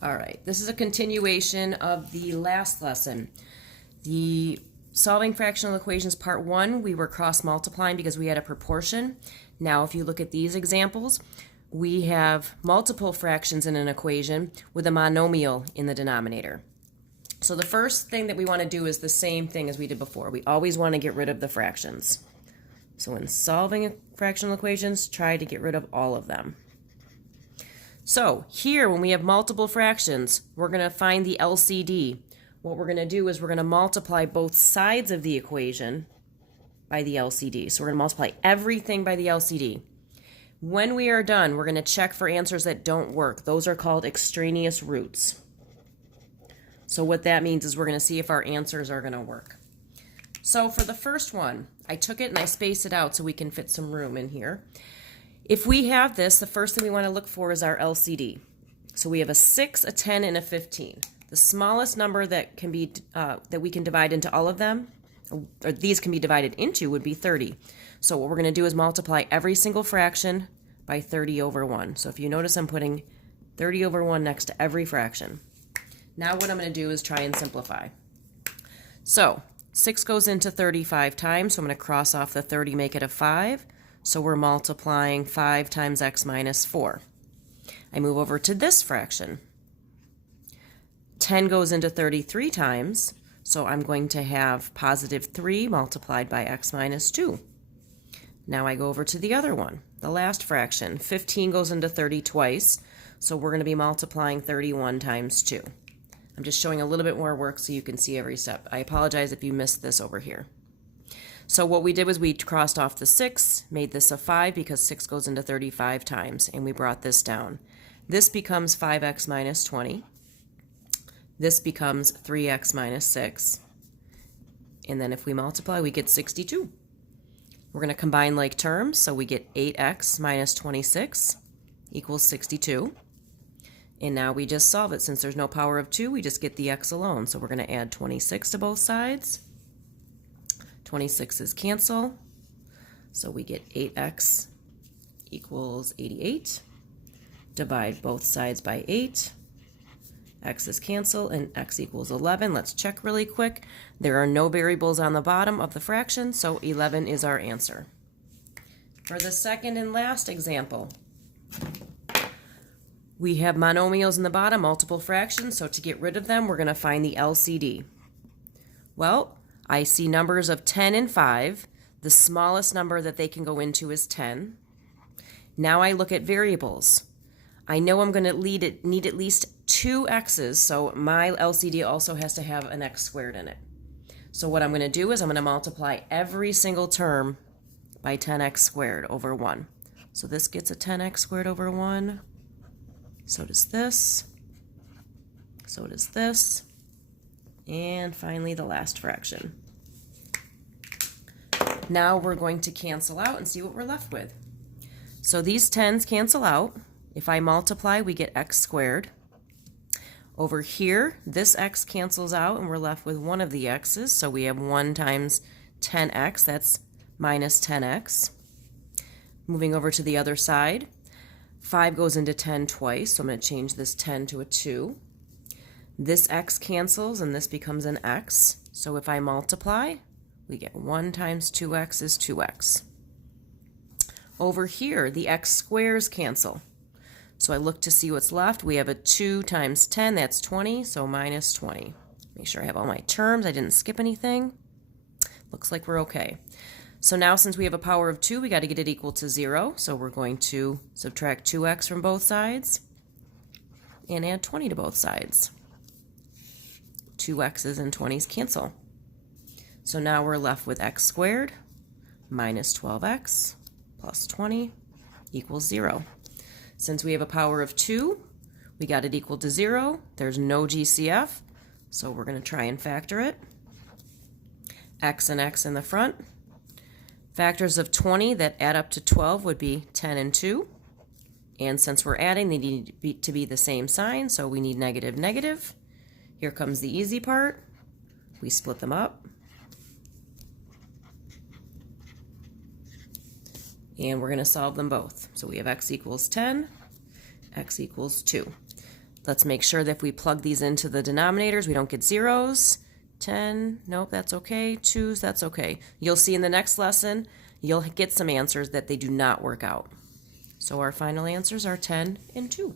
All right, this is a continuation of the last lesson. The solving fractional equations part 1, we were cross multiplying because we had a proportion. Now if you look at these examples, we have multiple fractions in an equation with a monomial in the denominator. So the first thing that we want to do is the same thing as we did before. We always want to get rid of the fractions. So when solving fractional equations, try to get rid of all of them. So here, when we have multiple fractions, we're going to find the LCD. What we're going to do is we're going to multiply both sides of the equation by the LCD. So we're going to multiply everything by the LCD. When we are done, we're going to check for answers that don't work. Those are called extraneous roots. So what that means is we're going to see if our answers are going to work. So for the first one, I took it and I spaced it out so we can fit some room in here. If we have this, the first thing we want to look for is our LCD. So we have a 6, a 10, and a 15. The smallest number that can be that we can divide into all of them, or these can be divided into, would be 30. So what we're going to do is multiply every single fraction by 30 over 1. So if you notice, I'm putting 30 over 1 next to every fraction. Now what I'm going to do is try and simplify. So 6 goes into 35 times, so I'm going to cross off the 30, make it a 5. So we're multiplying 5 times x minus 4. I move over to this fraction. 10 goes into 33 times, so I'm going to have positive 3 multiplied by x minus 2. Now I go over to the other one, the last fraction. 15 goes into 30 twice, so we're going to be multiplying 31 times 2. I'm just showing a little bit more work so you can see every step. I apologize if you missed this over here. So what we did was we crossed off the 6, made this a 5 because 6 goes into 35 times, and we brought this down. This becomes 5x minus 20. This becomes 3x minus 6. And then if we multiply, we get 62. We're going to combine like terms, so we get 8x minus 26 equals 62. And now we just solve it. Since there's no power of 2, we just get the x alone. So we're going to add 26 to both sides. 26's cancel, so we get 8x equals 88. Divide both sides by 8. X's cancel, and x equals 11. Let's check really quick. There are no variables on the bottom of the fraction, so 11 is our answer. For the second and last example, we have monomials in the bottom, multiple fractions, so to get rid of them, we're going to find the LCD. Well, I see numbers of 10 and 5. The smallest number that they can go into is 10. Now I look at variables. I know I'm going to need at least 2 x's, so my LCD also has to have an x squared in it. So what I'm going to do is I'm going to multiply every single term by 10x squared over 1. So this gets a 10x squared over 1. So does this. So does this. And finally, the last fraction. Now we're going to cancel out and see what we're left with. So these 10s cancel out. If I multiply, we get x squared. Over here, this x cancels out, and we're left with one of the x's. So we have 1 times 10x. That's minus 10x. Moving over to the other side, 5 goes into 10 twice. So I'm going to change this 10 to a 2. This x cancels, and this becomes an x. So if I multiply, we get 1 times 2x is 2x. Over here, the x squares cancel. So I look to see what's left. We have a 2 times 10, that's 20, so minus 20. Make sure I have all my terms. I didn't skip anything. Looks like we're okay. So now since we have a power of 2, we got to get it equal to 0. So we're going to subtract 2x from both sides and add 20 to both sides. 2 x's and 20's cancel. So now we're left with x squared minus 12x plus 20 equals 0. Since we have a power of 2, we got it equal to 0. There's no GCF, so we're going to try and factor it. X and x in the front. Factors of 20 that add up to 12 would be 10 and 2. And since we're adding, they need to be the same sign, so we need negative, negative. Here comes the easy part. We split them up. And we're going to solve them both. So we have x equals 10, x equals 2. Let's make sure that if we plug these into the denominators, we don't get zeros. 10, nope, that's okay. 2s, that's okay. You'll see in the next lesson, you'll get some answers that they do not work out. So our final answers are 10 and 2.